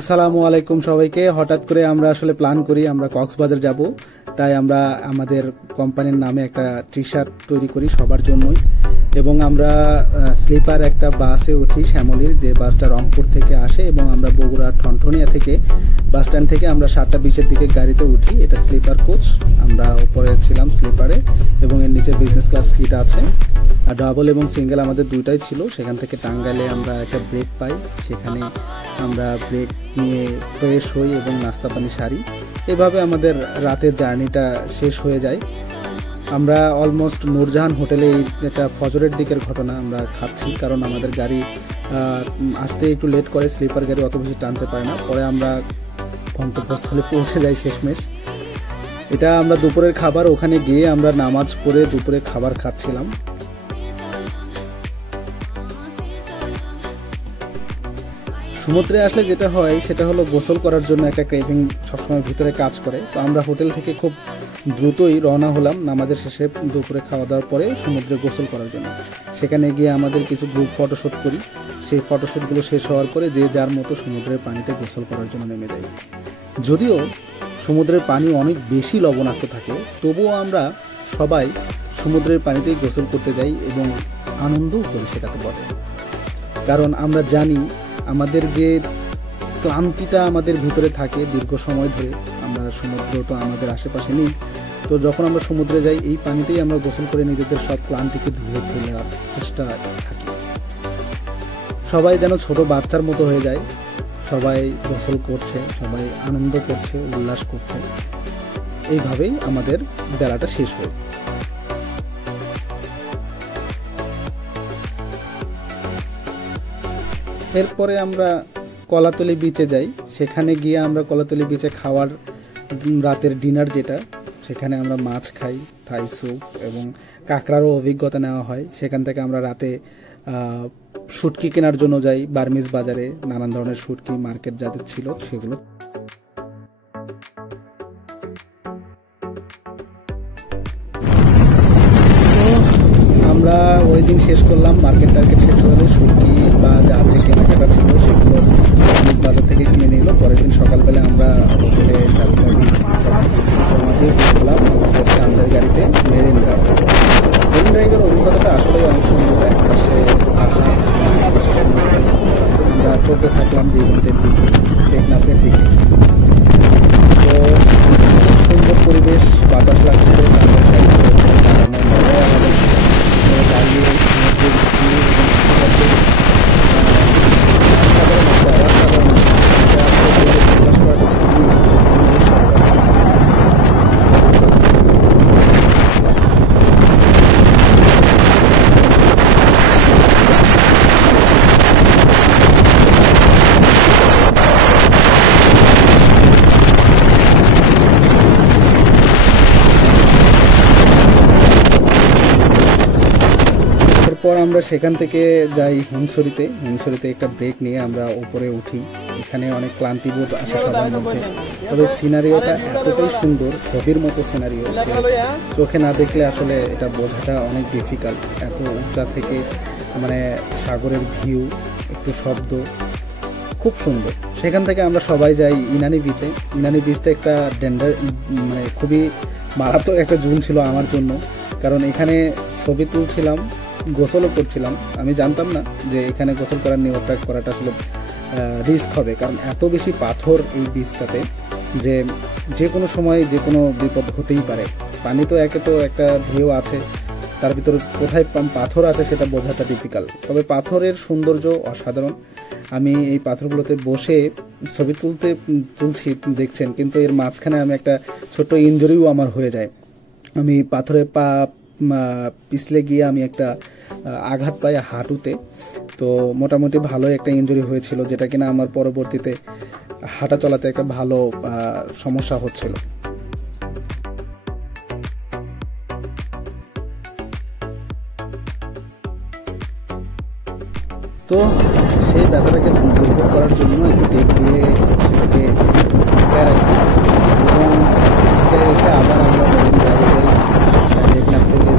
আসসালামু আলাইকুম সবাইকে। হঠাৎ করে আমরা আসলে প্ল্যান করি আমরা কক্সবাজার যাব, তাই আমরা আমাদের কোম্পানির নামে একটা টি শার্ট তৈরি করি সবার জন্যই, এবং আমরা স্লিপার একটা বাসে উঠি শ্যামলীর, যে বাসটা রংপুর থেকে আসে, এবং আমরা বগুড়া ঠনঠনিয়া থেকে বাস স্ট্যান্ড থেকে আমরা 7:20-এর দিকে গাড়িতে উঠি। এটা স্লিপার কোচ, আমরা উপরে ছিলাম স্লিপারে এবং এর নিচে বিজনেস ক্লাস সিট আছে। ডাবল এবং সিঙ্গেল আমাদের দুইটাই ছিল। সেখান থেকে টাঙ্গাইলে আমরা একটা ব্রেক পাই, সেখানে আমরা ব্রেক নিয়ে ফ্রেশ হই এবং নাস্তা পানি সারি। এভাবে আমাদের রাতের জার্নিটা শেষ হয়ে যায়। আমরা অলমোস্ট নূরজাহান হোটেলে, এটা ফজরের দিকের ঘটনা, আমরা খাচ্ছি কারণ আমাদের গাড়ি আসতে একটু লেট করে, স্লিপার গাড়ি অত বেশি টানতে পারে না। পরে আমরা গন্তব্যস্থলে পৌঁছে যাই শেষমেশ। এটা আমরা দুপুরের খাবার, ওখানে গিয়ে আমরা নামাজ পড়ে দুপুরে খাবার খাচ্ছিলাম। সমুদ্রে আসলে যেটা হয় সেটা হলো গোসল করার জন্য একটা ক্রেভিং সবসময় ভিতরে কাজ করে। তো আমরা হোটেল থেকে খুব দ্রুতই রওনা হলাম নামাজের শেষে, দুপুরে খাওয়া দাওয়ার পরে সমুদ্রে গোসল করার জন্য। সেখানে গিয়ে আমাদের কিছু গ্রুপ ফটোশ্যুট করি। সেই ফটোশ্যুটগুলো শেষ হওয়ার পরে যে যার মতো সমুদ্রের পানিতে গোসল করার জন্য নেমে যাই। যদিও সমুদ্রের পানি অনেক বেশি লবণাক্ত থাকে, তবুও আমরা সবাই সমুদ্রের পানিতেই গোসল করতে যাই এবং আনন্দও করি সেটাতে বলে। কারণ আমরা জানি আমাদের যে ক্লান্তিটা আমাদের ভিতরে থাকে দীর্ঘ সময় ধরে, আমরা সমুদ্র তো আমাদের আশেপাশে নেই, তো যখন আমরা সমুদ্রে যাই এই পানিতেই আমরা গোসল করে নিজেদের সব ক্লান্তিকে ধুয়ে ফেলার চেষ্টা থাকি। সবাই যেন ছোট বাচ্চার মতো হয়ে যায়, সবাই গোসল করছে, সবাই আনন্দ করছে, উল্লাস করছে। এইভাবেই আমাদের বেলাটা শেষ হয়। এরপরে আমরা কলাতলি বিচে যাই। সেখানে গিয়ে আমরা কলাতলি বিচে খাওয়ার রাতের ডিনার যেটা, সেখানে আমরা মাছ খাই, থাই স্যুপ এবং কাঁকড়ারও অভিজ্ঞতা নেওয়া হয়। সেখান থেকে আমরা রাতে শুটকি কেনার জন্য যাই বার্মিজ বাজারে। নানান ধরনের শুটকি মার্কেট যাদের ছিল সেগুলো। আমরা ওই দিন শেষ করলাম, মার্কেট টার্কেট শেষ হলে শুটকি বা যা যে কেনাকাটা ছিল সেগুলো বার্মিজ বাজার থেকে কিনে নিল। পরের দিন সকালবেলা আমরা হোটেলে চাবি জমা দিয়ে বললাম আমাদের চান্দের গাড়িতে মেরিন ড্রাইভ। মেরিন ড্রাইভের অভিজ্ঞতাটা আসলে অনেক সুন্দর। পাশে আমরা চলতে থাকলাম দিগন্তের দিকে, টেকনাফের দিকে। তো সুন্দর পরিবেশ, বাতাস লাগছে, দাঁড়িয়ে পর আমরা সেখান থেকে যাই হিমছড়িতে। হিমছড়িতে একটা ব্রেক নিয়ে আমরা উপরে উঠি। এখানে অনেক ক্লান্তিবোধ আসে সবার মধ্যে, তবে সিনারিওটা এতটাই সুন্দর, ছবির মতো সিনারিও, চোখে না দেখলে আসলে এটা বোঝাটা অনেক ডিফিকাল্ট। এত উঁচা থেকে মানে সাগরের ভিউ, একটু শব্দ, খুব সুন্দর। সেখান থেকে আমরা সবাই যাই ইনানি বিচে। ইনানি বিচটা একটা মানে খুবই মারাত্মক একটা জোন ছিল আমার জন্য, কারণ এখানে ছবি তুলছিলাম, গোসলও করছিলাম। আমি জানতাম না যে এখানে গোসল করার নিয়মটা করাটা আসলে রিস্ক হবে, কারণ এত বেশি পাথর এই বিচটাতে যে যে কোনো সময় যে কোনো বিপদ হতেই পারে। পানি তো একটা ঢেউ আছে, তার ভিতরে কোথায় পাথর আছে সেটা বোঝাটা ডিফিকাল্ট, তবে পাথরের সৌন্দর্য অসাধারণ। আমি এই পাথরগুলোতে বসে ছবি তুলছি দেখছেন, কিন্তু এর মাঝখানে আমি একটা ছোট্ট ইনজুরিও আমার হয়ে যায়। আমি পাথরে পা পিছলে গিয়ে আমি একটা আঘাত পাই হাঁটুতে। তো মোটামুটি ভালো একটা ইনজুরি হয়েছিল, যেটা কিনা আমার পরবর্তীতে হাঁটা চলাতে একটা ভালো সমস্যা হচ্ছিল। তো সেই ব্যাপারটাকে দুর্ভোগ করার জন্য একটু টেপ দিয়ে সেটাকে রাখি এবং রেখে আবার আমরা টেকনাফ থেকে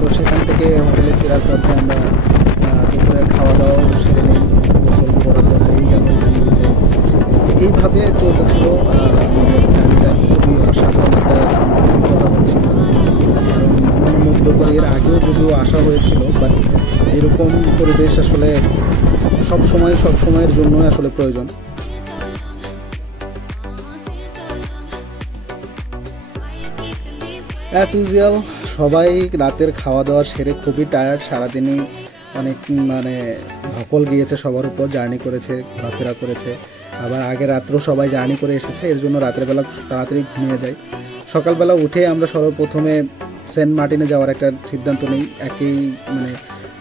তো সেখান থেকে হোটেলে ফেরার পথে আমরা দুপুরের খাওয়া দাওয়া সুন্দরভাবে চলতেছিল। গাড়িটা খুবই অসাধারণ একটা অভিজ্ঞতা হচ্ছিল, কারণ মনোমুগ্ধ করে এর আগেও যদিও আসা হয়েছিল, বাট এরকম পরিবেশ আসলে সব সময়ের জন্যই আসলে প্রয়োজন। অ্যাজ ইউজুয়াল সবাই রাতের খাওয়া দাওয়া সেরে খুবই টায়ার্ড, সারাদিনই অনেক ধকল গিয়েছে সবার উপর, জার্নি করেছে, ঘোরাফেরা করেছে, আবার আগে রাত্রেও সবাই জার্নি করে এসেছে, এর জন্য রাতের বেলা তাড়াতাড়ি ঘুমিয়ে যায়। সকালবেলা উঠে আমরা সর্বপ্রথমে সেন্ট মার্টিনে যাওয়ার একটা সিদ্ধান্ত নিই।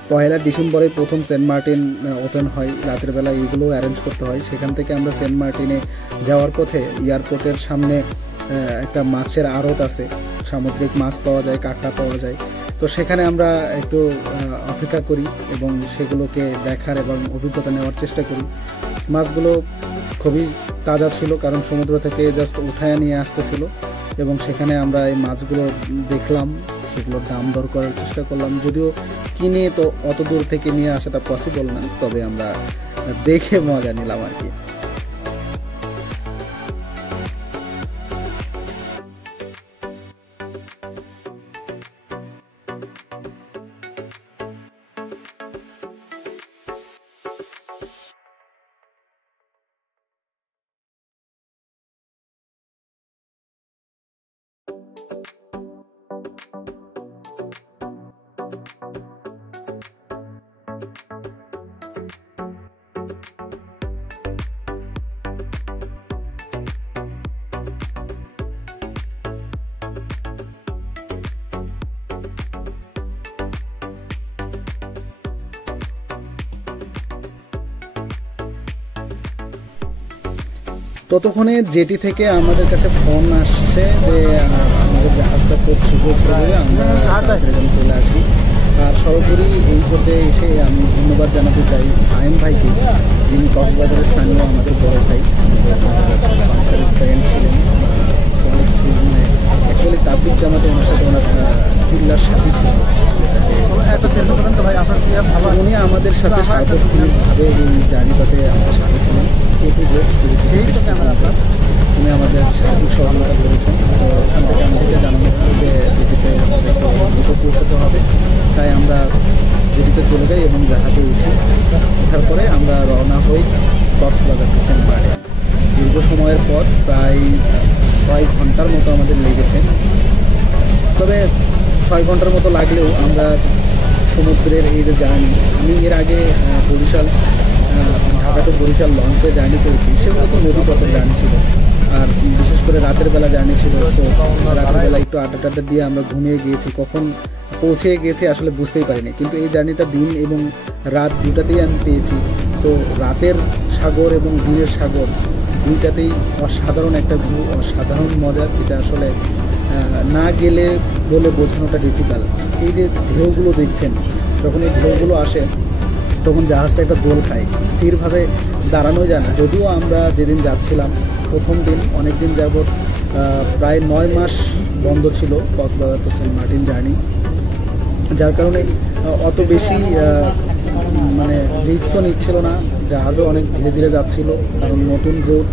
পয়লা ডিসেম্বরে প্রথম সেন্ট মার্টিন ওপেন হয়, রাতের বেলা এইগুলো অ্যারেঞ্জ করতে হয়। সেখান থেকে আমরা সেন্ট মার্টিনে যাওয়ার পথে এয়ারপোর্টের সামনে একটা মাছের আড়ত আছে, সামুদ্রিক মাছ পাওয়া যায়, কাঁকড়া পাওয়া যায়। তো সেখানে আমরা একটু অপেক্ষা করি এবং সেগুলোকে দেখার এবং অভিজ্ঞতা নেওয়ার চেষ্টা করি। মাছগুলো খুবই তাজা ছিল, কারণ সমুদ্র থেকে জাস্ট উঠায় নিয়ে আসতেছিল, এবং সেখানে আমরা এই মাছগুলো দেখলাম, সেগুলোর দাম দর করার চেষ্টা করলাম। যদিও কিনে তো অত দূর থেকে নিয়ে আসাটা পসিবল না, তবে আমরা দেখে মজা নিলাম আর কি। ততক্ষণে জেটি থেকে আমাদের কাছে ফোন আসছে যে আমাদের জাহাজটা খুব শীঘ্র ছেড়ে আমরা চলে আসি। আর সর্বোপরি এই পথে এসে আমি ধন্যবাদ জানাতে চাই সায়েম ভাইকে, যিনি কক্সবাজারের স্থানীয় আমাদের বড় ভাই, ফ্রেন্ড ছিলেন। অ্যাকচুয়ালি তাবলিগ জামাতে ওনার সাথে ওনার চিল্লার সাথী ছিল। উনি আমাদের সাথে সার্বক্ষণিকভাবে এই জার্নিটাতে আমাদের সাথে ছিলেন। উনি আমাদের সার্বিক সহযোগিতা করেছেন। তো ওখান থেকে আমাদেরকে জানানো হলো যে দিদিতে আমাদেরকে পৌঁছাতে হবে, তাই আমরা দিদিতে চলে যাই এবং জাহাজে উঠি। ওঠার পরে আমরা রওনা হই কক্সবাজার টু সেন্ট মার্টিন। দীর্ঘ সময়ের পর প্রায় 6 ঘন্টার মতো আমাদের লেগেছে। তবে 6 ঘন্টার মতো লাগলেও আমরা সমুদ্রের এই যে জার্নি, আমি এর আগে ঢাকা টু বরিশাল লঞ্চে জার্নি করেছি, সেগুলো তো নদীপথের জার্নি ছিল, আর বিশেষ করে রাতের বেলা জার্নি ছিল। তো রাতের বেলা একটু আড্ডা দিয়ে আমরা ঘুমিয়ে গিয়েছি, কখন পৌঁছে গিয়েছি আসলে বুঝতেই পারিনি। কিন্তু এই জার্নিটা দিন এবং রাত দুটাতেই আমি পেয়েছি। সো রাতের সাগর এবং দিনের সাগর দুইটাতেই অসাধারণ একটা ভিউ, অসাধারণ মজা, যেটা আসলে না গেলে বলে বোঝানোটা ডিফিকাল্ট। এই যে ঢেউগুলো দেখছেন, যখন এই ঢেউগুলো আসে তখন জাহাজটা একটা দোল খায়, স্থিরভাবে দাঁড়ানো যায় না। যদিও আমরা যেদিন যাচ্ছিলাম প্রথম দিন, অনেক দিন যাবৎ প্রায় 9 মাস বন্ধ ছিল Cox's Bazar two Saint Martin journey, যার কারণে অত বেশি রিস্কও নিচ্ছিল না, জাহাজও অনেক ধীরে ধীরে যাচ্ছিল, কারণ নতুন রুট।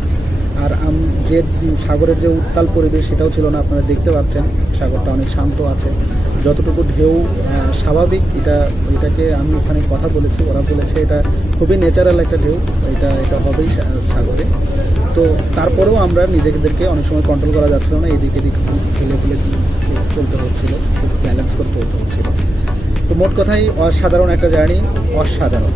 আর যে সাগরের যে উত্তাল পরিবেশ সেটাও ছিল না, আপনারা দেখতে পাচ্ছেন সাগরটা অনেক শান্ত আছে, যতটুকু ঢেউ স্বাভাবিক। এটাকে আমি ওখানে কথা বলেছি, ওরা বলেছে এটা খুবই ন্যাচারাল একটা ঢেউ, এটা হবেই সাগরে। তো তারপরেও আমরা নিজেদেরকে অনেক সময় কন্ট্রোল করা যাচ্ছিল না, এদিকে ফেলে চলতে হচ্ছিল, খুব ব্যালেন্স করতে হচ্ছিল। তো মোট কথাই অসাধারণ একটা জার্নি, অসাধারণ।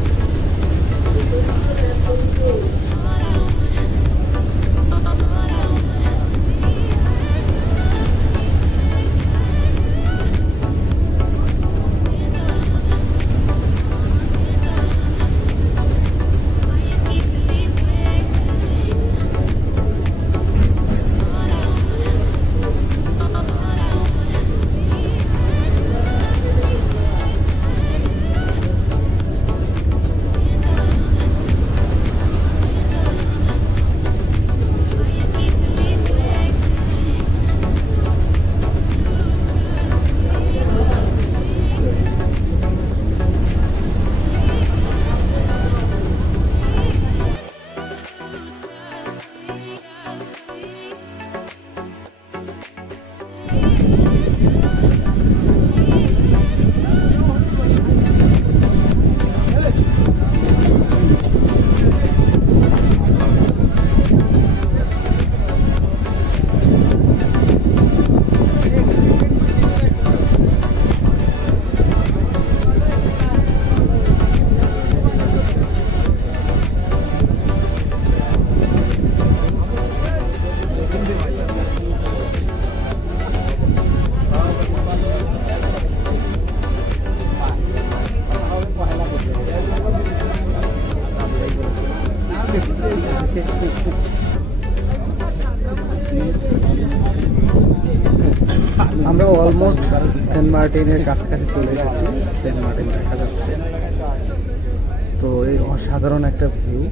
আমরা অলমোস্ট সেন্ট মার্টিনের কাছাকাছি চলে এসেছি। সেন্ট মার্টিন দেখা যাচ্ছে, তো এই অসাধারণ একটা ভিউ।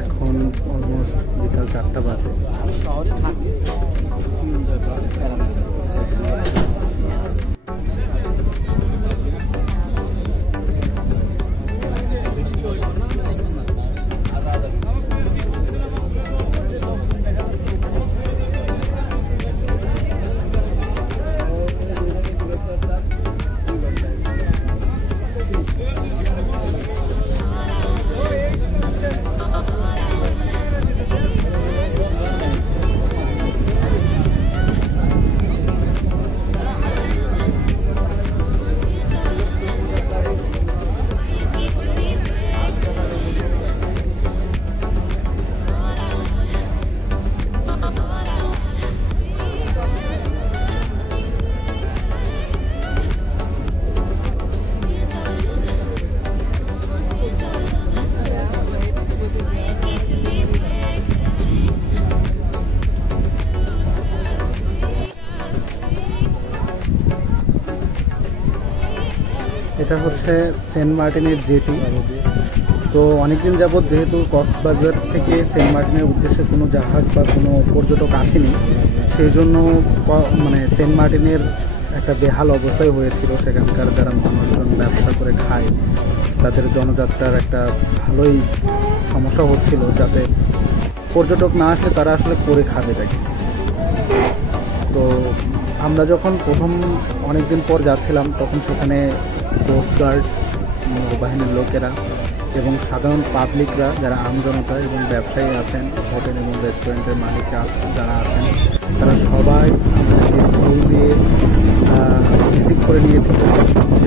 এখন অলমোস্ট বিকাল 4টা বাজে। এটা হচ্ছে সেন্ট মার্টিনের জেটি। তো অনেকদিন যাবৎ যেহেতু কক্সবাজার থেকে সেন্ট মার্টিনের উদ্দেশ্যে কোনো জাহাজ বা কোনো পর্যটক আসেনি, সেই জন্য মানে সেন্ট মার্টিনের একটা বেহাল অবস্থায় হয়েছিল। সেখানকার যারা মানুষজন ব্যবসা করে খায় তাদের জনযাত্রার একটা ভালোই সমস্যা হচ্ছিল, যাতে পর্যটক না আসলে তারা আসলে করে খাবে তাকে। তো আমরা যখন প্রথম অনেকদিন পর যাচ্ছিলাম তখন সেখানে কোস্টগার্ড, নৌবাহিনীর লোকেরা এবং সাধারণ পাবলিকরা, যারা আমজনতা এবং ব্যবসায়ী আছেন, হোটেল এবং রেস্টুরেন্টের মালিকরা যারা আছেন, তারা সবাই আমাদেরকে ফুল দিয়ে রিসিভ করে নিয়েছিল।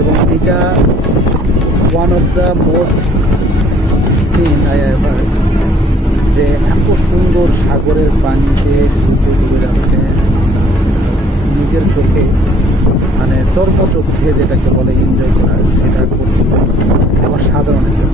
এবং এটা one of the most seen I ever, যে এত সুন্দর সাগরের পানিতে সূর্য ডুবে যাচ্ছে নিজের চোখে, মানে চর্ম চোখে যেটাকে বলে এনজয় করা, সেটা করছি। অসাধারণ একটা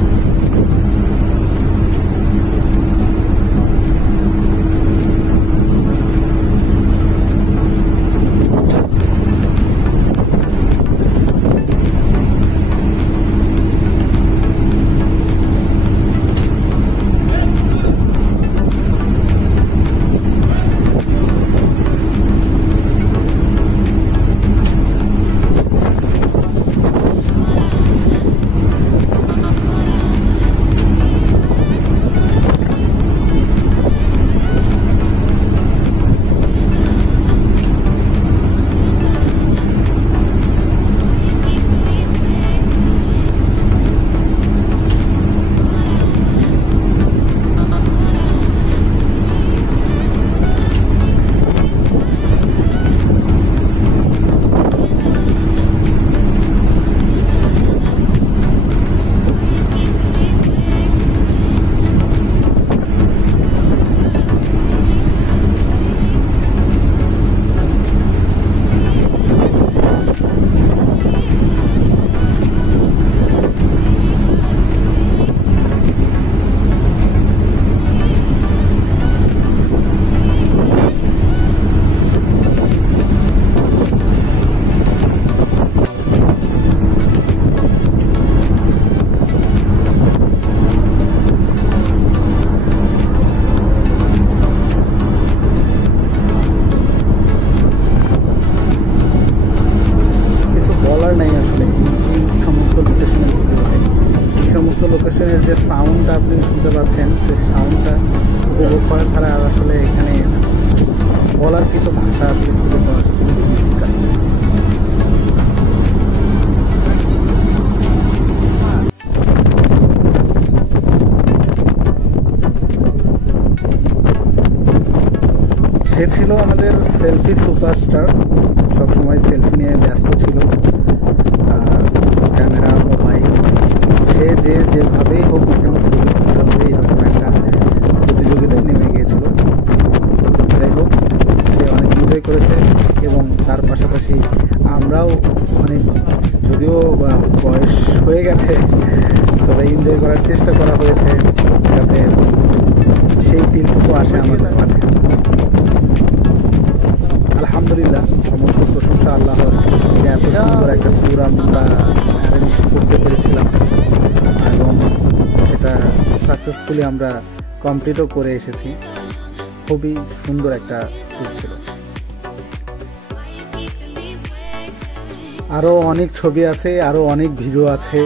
লোকেশনের যে সাউন্ডটা আপনি শুনতে পাচ্ছেন, সেই সাউন্ডটা উপভোগ করা ছাড়া আর আসলে এখানে বলার কিছু ভাষা আসলে খুঁজে পাওয়া সে ছিল আমাদের সেলফি সুপারস্টার, সবসময় সেলফি নিয়ে ব্যস্ত ছিল, ক্যামেরা, মোবাইল, সে যেভাবেই হোক না কেন ছবি তুলতে হবে এরকম একটা প্রতিযোগিতায় নেমে গিয়েছিল। যাই হোক, সে অনেক এনজয় করেছে এবং তার পাশাপাশি আমরাও অনেক, যদিও বয়স হয়ে গেছে, তবে এনজয় করার চেষ্টা করা হয়েছে, যাতে সেই ফিলটুকু আসে আমাদের মাঝে। আলহামদুলিল্লাহ, সমস্ত প্রশংসা আল্লাহর। এত সুন্দর একটা ট্যুর আমরা অ্যারেঞ্জ করতে পেরেছিলাম এবং সেটা সাকসেসফুলি আমরা কমপ্লিটও করে এসেছি। খুবই সুন্দর একটা ট্যুর ছিল। আরও অনেক ছবি আছে, আরও অনেক ভিডিও আছে,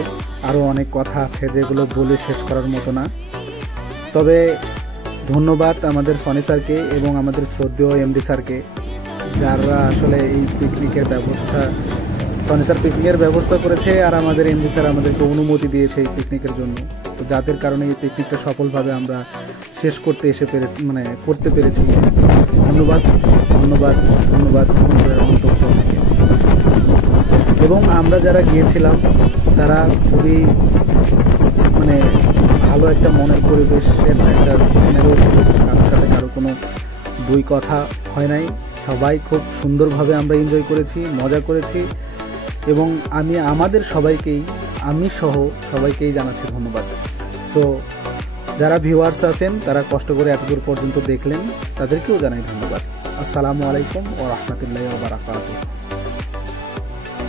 আরও অনেক কথা আছে যেগুলো বলে শেষ করার মতো না। তবে ধন্যবাদ আমাদের সনি স্যারকে এবং আমাদের শ্রদ্ধেয় এমডি স্যারকে, যারা আসলে এই পিকনিকের ব্যবস্থা, সনি স্যার পিকনিকের ব্যবস্থা করেছে আর আমাদের এমডি স্যার আমাদেরকে অনুমতি দিয়েছে এই পিকনিকের জন্য। তো যাদের কারণে এই পিকনিকটা সফলভাবে আমরা শেষ করতে করতে পেরেছি। ধন্যবাদ ধন্যবাদ ধন্যবাদ আমাদের অন্তঃস্থল থেকে। এবং আমরা যারা গিয়েছিলাম তারা খুবই ভালো একটা মনের পরিবেশের একটা সিনারিও ছিল। কারোর সাথে কারো কোনো দুই কথা হয় নাই। সবাই খুব সুন্দরভাবে আমরা এনজয় করেছি, মজা করেছি। এবং আমাদের সবাইকেই, আমি সহ সবাইকেই জানাচ্ছি ধন্যবাদ। সো যারা ভিউয়ার্স আছেন, তারা কষ্ট করে এতদূর পর্যন্ত দেখলেন, তাদেরকেও জানাই ধন্যবাদ। আসসালামু আলাইকুম ওয়া রাহমাতুল্লাহি ওয়া বারাকাতুহু।